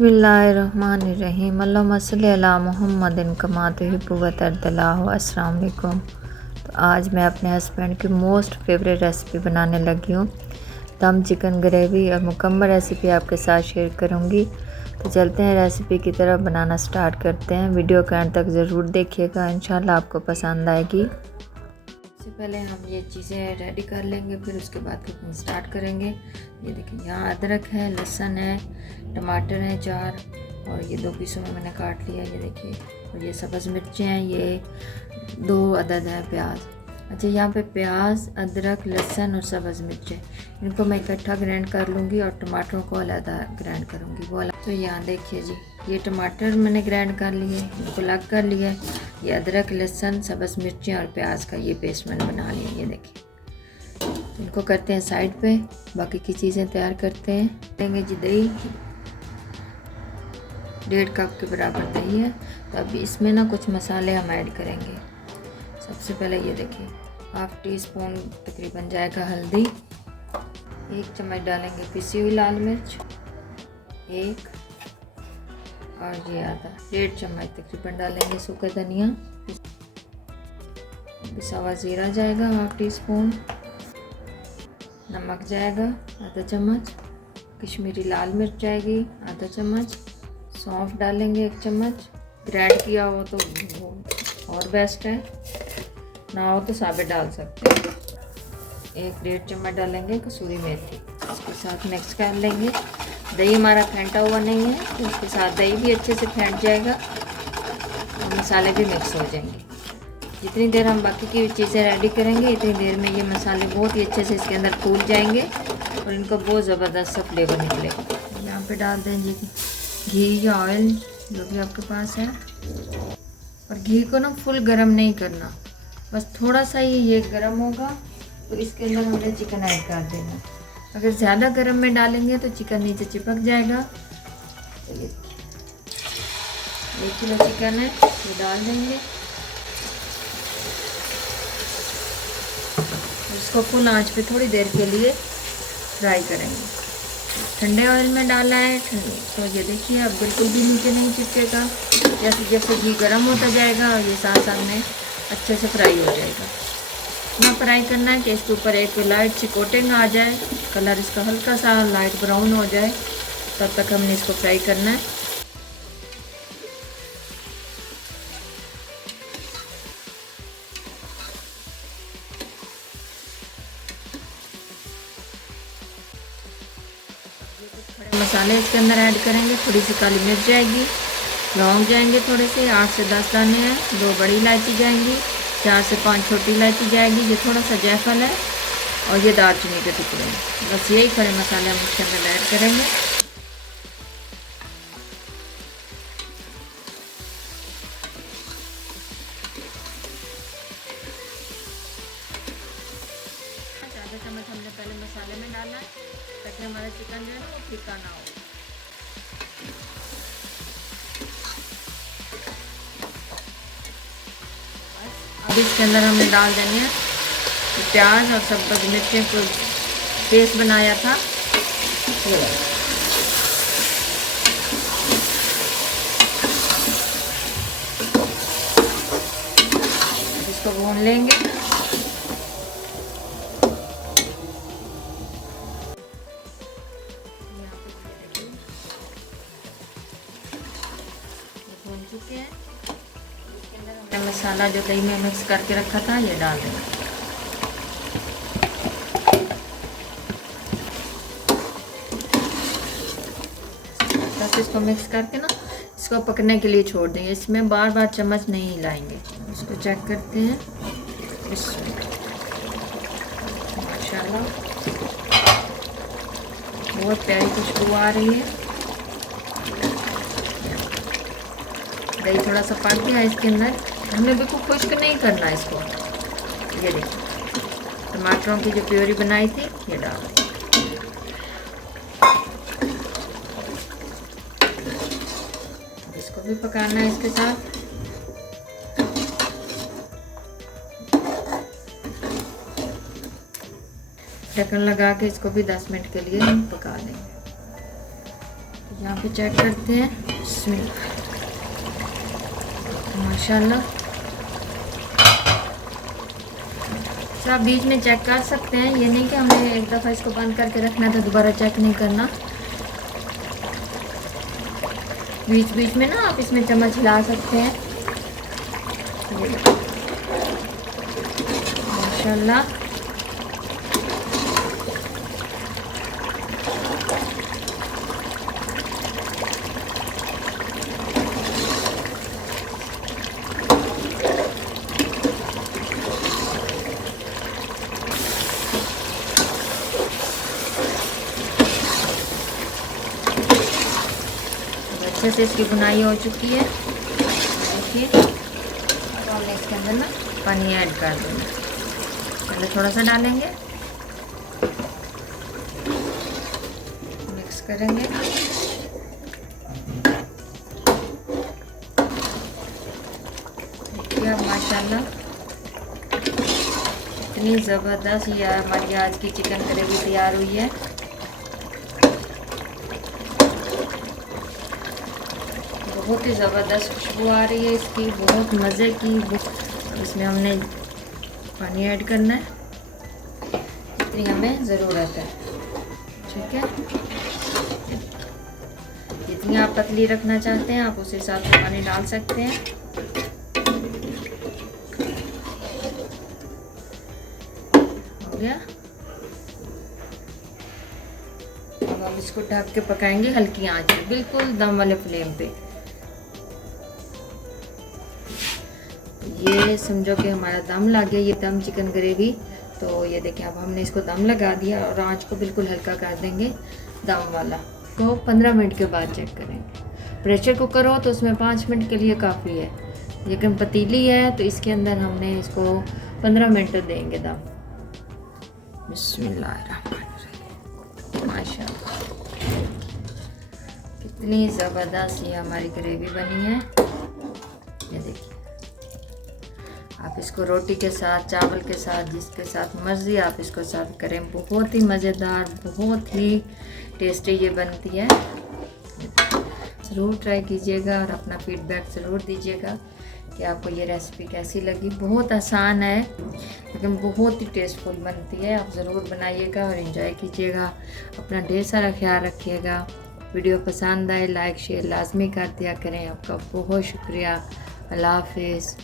बिस्मिल्लाहिर्रहमानिर्रहीम अल्लाहुम्मा सल्लि अला मुहम्मदिन कमा तुहिब्बु व तर्दल्लाहु। अस्सलाम वालेकुम। तो आज मैं अपने हस्बैंड की मोस्ट फेवरेट रेसिपी बनाने लगी हूँ, दम चिकन ग्रेवी, और मुकम्मल रेसिपी आपके साथ शेयर करूँगी। तो चलते हैं रेसिपी की तरफ, बनाना स्टार्ट करते हैं। वीडियो के अंत तक ज़रूर देखिएगा, इंशाल्लाह आपको पसंद आएगी। सबसे पहले हम ये चीज़ें रेडी कर लेंगे, फिर उसके बाद कुकिंग स्टार्ट करेंगे। ये देखिए, यहाँ अदरक है, लहसुन है, टमाटर हैं 4, और ये 2 पीसों में मैंने काट लिया। ये देखिए, और ये सब्ज़ मिर्चें हैं, ये 2 अदद है प्याज। अच्छा, यहाँ पे प्याज, अदरक, लहसुन और सब्ज़ मिर्चें, इनको मैं इकट्ठा ग्राइंड कर लूँगी और टमाटरों को अलग ग्राइंड करूँगी वो अलग। तो यहाँ देखिए जी, ये टमाटर मैंने ग्राइंड कर लिए, इनको अलग कर लिया। ये अदरक, लहसुन, सब्ज़ मिर्चें और प्याज का ये पेस्ट मैंने बना लिया। ये देखिए, तो इनको करते हैं साइड पे, बाकी की चीज़ें तैयार करते हैं। लेंगे जी दही, 1.5 कप के बराबर दही है। तो अभी इसमें ना कुछ मसाले हम ऐड करेंगे। सबसे पहले ये देखिए, 1/2 टीस्पून तकरीबन जाएगा हल्दी, 1 चम्मच डालेंगे पिसी हुई लाल मिर्च, 1, और ये आधा 1.5 चम्मच तकरीबन डालेंगे सूखा धनिया, पिसा हुआ ज़ीरा जाएगा 1/2 टीस्पून, नमक जाएगा आधा चम्मच, कश्मीरी लाल मिर्च जाएगी आधा चम्मच, सौंफ डालेंगे 1 चम्मच। ग्राइंड किया हो तो वो और बेस्ट है, ना हो तो साबित डाल सकते हैं। 1-1.5 चम्मच डालेंगे कसूरी मेथी, इसके साथ मिक्स कर लेंगे। दही हमारा फेंटा हुआ नहीं है, तो इसके साथ दही भी अच्छे से फेंट जाएगा और मसाले भी मिक्स हो जाएंगे। जितनी देर हम बाकी की चीज़ें रेडी करेंगे, इतनी देर में ये मसाले बहुत ही अच्छे से इसके अंदर फूल जाएंगे और इनको बहुत ज़बरदस्त सा फ्लेवर निकलेगा। यहाँ पे डाल दें जी घी या ऑयल, जो भी आपके पास है। और घी को ना फुल गरम नहीं करना, बस थोड़ा सा ही ये गरम होगा तो इसके अंदर हमने चिकन ऐड कर देना। अगर ज़्यादा गरम में डालेंगे तो चिकन नीचे चिपक जाएगा। तो ये 1 किलो चिकन है, ये डाल देंगे। इसको फुल आंच पे थोड़ी देर के लिए फ्राई करेंगे। ठंडे ऑयल में डाला है, तो ये देखिए अब बिल्कुल भी नीचे नहीं चिपकेगा। जैसे जैसे घी गर्म होता जाएगा, ये साथ साथ में अच्छे से फ्राई हो जाएगा। इतना फ्राई करना है कि इसके ऊपर एक लाइट सी कोटिंग आ जाए, कलर इसका हल्का सा लाइट ब्राउन हो जाए, तब तक हमने इसको फ्राई करना है। खड़े मसाले इसके अंदर ऐड करेंगे। थोड़ी सी काली मिर्च जाएगी, लौंग जाएंगे थोड़े से 8 से 10 दाने हैं, 2 बड़ी इलायची जाएंगी, 4 से 5 छोटी इलायची जाएगी, ये थोड़ा सा जायफल है, और ये दालचीनी के टुकड़े हैं। बस यही खड़े मसाले हम इसके अंदर ऐड करेंगे। आधा चम्मच हमने पहले मसाले में डालना है, ताकि हमारा चिकन जो है ना वो फीका ना हो। अब इसके अंदर हमने डाल देंगे प्याज और सब्ज़ मिर्चें को पेस्ट बनाया था, ये इसको भून लेंगे। भून चुके हैं, इसके अंदर हमने मसाला जो दही में मिक्स करके रखा था ये डाल देंगे। बस इसको मिक्स करके ना इसको पकने के लिए छोड़ देंगे। इसमें बार बार चम्मच नहीं हिलाएंगे। इसको चेक करते हैं। माशाल्लाह बहुत प्यारी खुशबू आ रही है। दही थोड़ा सा पक गया इसके अंदर, हमें बिल्कुल खुश्क नहीं करना इसको। ये देखिए, टमाटरों की जो प्योरी बनाई थी ये डाल दी। इसको भी पकाना है इसके साथ। ढक्कन लगा के इसको भी 10 मिनट के लिए हम पका लेंगे। यहाँ पे चेक करते हैं। बिस्मिल्लाह, माशाल्लाह। तो आप बीच में चेक कर सकते हैं, ये नहीं कि हमें एक दफ़ा इसको बंद करके रखना था, दोबारा चेक नहीं करना। बीच बीच में ना आप इसमें चम्मच हिला सकते हैं। ये देखो माशाल्लाह। अच्छे से इसकी बुनाई हो चुकी है। देखिए, अब हमने इसके अंदर ना पानी ऐड कर देना। पहले थोड़ा सा डालेंगे, मिक्स करेंगे। देखिए अब माशाल्लाह इतनी ज़बरदस्त ये हमारी आज की चिकन ग्रेवी तैयार हुई है। बहुत ही ज़बरदस्त खुशबू आ रही है इसकी, बहुत मज़े की। इसमें हमने पानी ऐड करना है जितनी हमें ज़रूरत है, ठीक है। जितनी आप पतली रखना चाहते हैं आप उस हिसाब से पानी डाल सकते हैं। हो गया। अब हम इसको ढक के पकाएंगे हल्की आंच पे, बिल्कुल दम वाले फ्लेम पे। ये समझो कि हमारा दम लग गया, ये दम चिकन ग्रेवी। तो ये देखें, अब हमने इसको दम लगा दिया और आंच को बिल्कुल हल्का कर देंगे दम वाला। तो 15 मिनट के बाद चेक करेंगे। प्रेशर कुकर हो तो उसमें 5 मिनट के लिए काफ़ी है, लेकिन पतीली है तो इसके अंदर हमने इसको 15 मिनट देंगे दम। बिस्मिल्लाहिर्रहमानिर्रहीम, माशाल्लाह कितनी ज़बरदस्त ये हमारी ग्रेवी बनी है। ये देखिए, आप इसको रोटी के साथ, चावल के साथ, जिसके साथ मर्ज़ी आप इसको सर्व करें। बहुत ही मज़ेदार, बहुत ही टेस्टी ये बनती है। ज़रूर ट्राई कीजिएगा और अपना फीडबैक ज़रूर दीजिएगा कि आपको ये रेसिपी कैसी लगी। बहुत आसान है लेकिन बहुत ही टेस्टफुल बनती है। आप ज़रूर बनाइएगा और एंजॉय कीजिएगा। अपना ढेर सारा ख्याल रखिएगा। वीडियो पसंद आए लाइक शेयर लाजमी कर दिया करें। आपका बहुत शुक्रिया। अल्लाह हाफिज़।